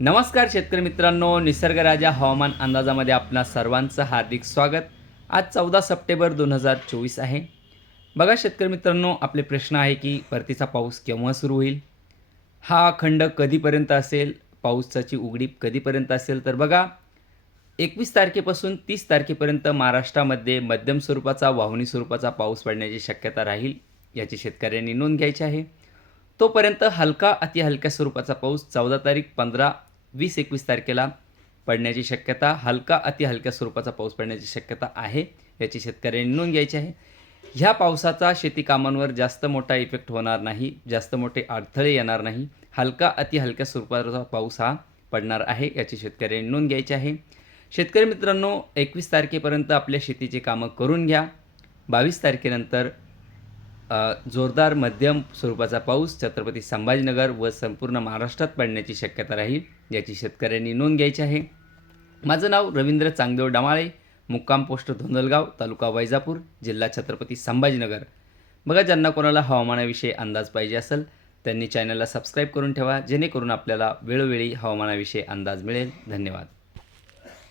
नमस्कार शेतकरी मित्रांनो निसर्गराजा हवामान अंदाजामध्ये आपणा सर्वांचं हार्दिक स्वागत. आज चौदा सप्टेंबर दोन हजार चोवीस आहे. बघा शेतकरी मित्रांनो आपले प्रश्न आहे की परतीचा पाऊस केव्हा सुरू होईल? हा खंड कधीपर्यंत असेल? पावसाची उघडीप कधीपर्यंत असेल? तर बघा एकवीस तारखेपासून तीस तारखेपर्यंत महाराष्ट्रामध्ये मध्यम स्वरूपाचा वाहुनी स्वरूपाचा पाऊस पडण्याची शक्यता राहील याची शेतकऱ्यांनी नोंद घ्यायची आहे. तोपर्यंत हलका अति हलक्या स्वरूपाचा पाऊस चौदा तारीख पंधरा वीस एकवीस तारखेला पडण्याची शक्यता हलका अति हलक्या स्वरूपाचा पाऊस पडण्याची शक्यता आहे याची शेतकऱ्यांनी नोंद घ्यायची आहे. ह्या पावसाचा शेती कामांवर जास्त मोठा इफेक्ट होणार नाही जास्त मोठे अडथळे येणार नाही हलका अति हलक्या स्वरूपाचा पाऊस हा पडणार आहे याची शेतकऱ्यांनी नोंद घ्यायची आहे. शेतकरी मित्रांनो एकवीस तारखेपर्यंत आपल्या शेतीची कामं करून घ्या बावीस तारखेनंतर जोरदार मध्यम स्वरूपाचा पाऊस छत्रपती संभाजीनगर व संपूर्ण महाराष्ट्रात पडण्याची शक्यता राहील याची शेतकऱ्यांनी नोंद घ्यायची आहे. माझं नाव रवींद्र चांगदेव डमाळे मुक्काम पोस्ट धोंदलगाव तालुका वैजापूर जिल्हा छत्रपती संभाजीनगर. बघा ज्यांना कोणाला हवामानाविषयी अंदाज पाहिजे असेल त्यांनी चॅनलला सबस्क्राईब करून ठेवा जेणेकरून आपल्याला वेळोवेळी हवामानाविषयी अंदाज मिळेल. धन्यवाद.